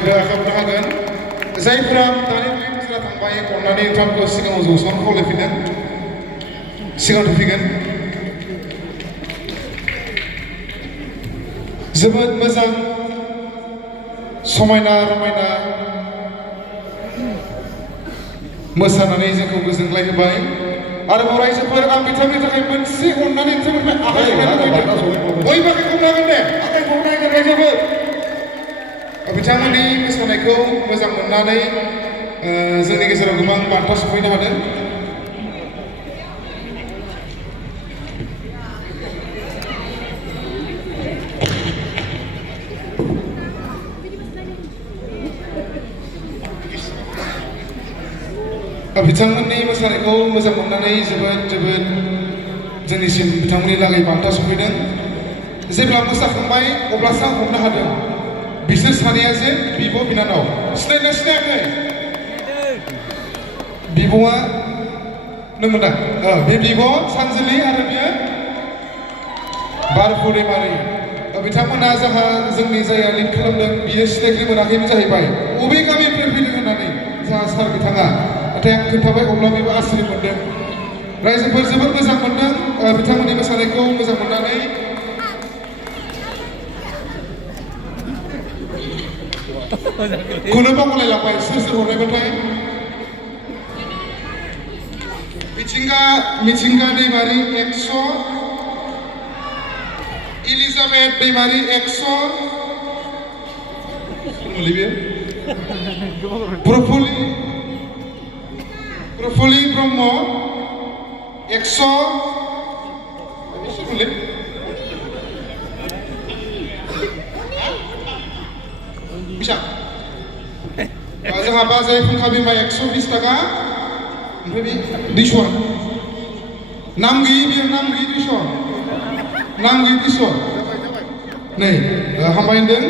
बयबो आखायावनो हागोन जायफ्रा दानि बोसोरा थांबाय अननानै नोंथांखौ सिगाङाव जौसां खावलायफिनदों सिगाङाव फैगोन जोबोद मोजां समायना रमायना मोसानानै जोंखौ गोजोनग्लाय होबाय आरोबाव रायजोफोर आं बिथांनि थाखाय मोनसे अननानै नोंथांमोननिफ्राय आखाइ हमनो लुबैदों बयबो आखाइखौ नागोन दे आखाइखौ नायगोन रायजोफोर बिथांमोननि मोसानायखौ मोजां मोननानै जोंनि गेजेराव गोबां बान्था सफैनो हादों बिथांमोननि मोसानायखौ मोजां मोननानै जोबोद जोंनिसिम बिथांमोननि लागै बान्था सफैदों जेब्ला मोसाखांबाय अब्लासो आं हमनो हादों बिसोर सानैया जे बिब' बिनानाव सिनायना सिनायाखै बिब'आ नोंमोन दा बे बिब' सानजोलि आरो बियो बारफु दैमारि बिथांमोना जाहा जोंनि जायगा लिड खालामदों बियो सिनायथि मोनाखैमोन जाहैबाय बबे गामिनिफ्राय फैदों होननानै जाहा सार बिथाङा नाथाय आं खोन्थाबाय अब्ला बेबो आश्चर्य मोनदों रायजोफोर जोबोद मोजां मोनदों बिथांमोननि मोसानायखौ मोजां मोननानै खौनो बावलायलांबाय सोर हरनायबाथाय मिथिंगा दैमारि 100 इलिजाबेथ दैमारि 100 प्रफुल्लि ब्रह्म 100 जोंहा बाजै फुंखा बिमा 120 थाखा ओमफ्राय बे 200 नाम गैयि बियो नाम गैयि 200 नै हामबाय होनदों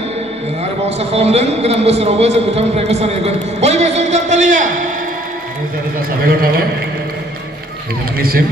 आरोबाव आसा खालामदों गोदान बोसोरावबो जों बिथांमोननिफ्राय मोसानाय होगोन बयबो जों दालिया रोजा रोजा साबायखर थाबाय बिथांनिसिम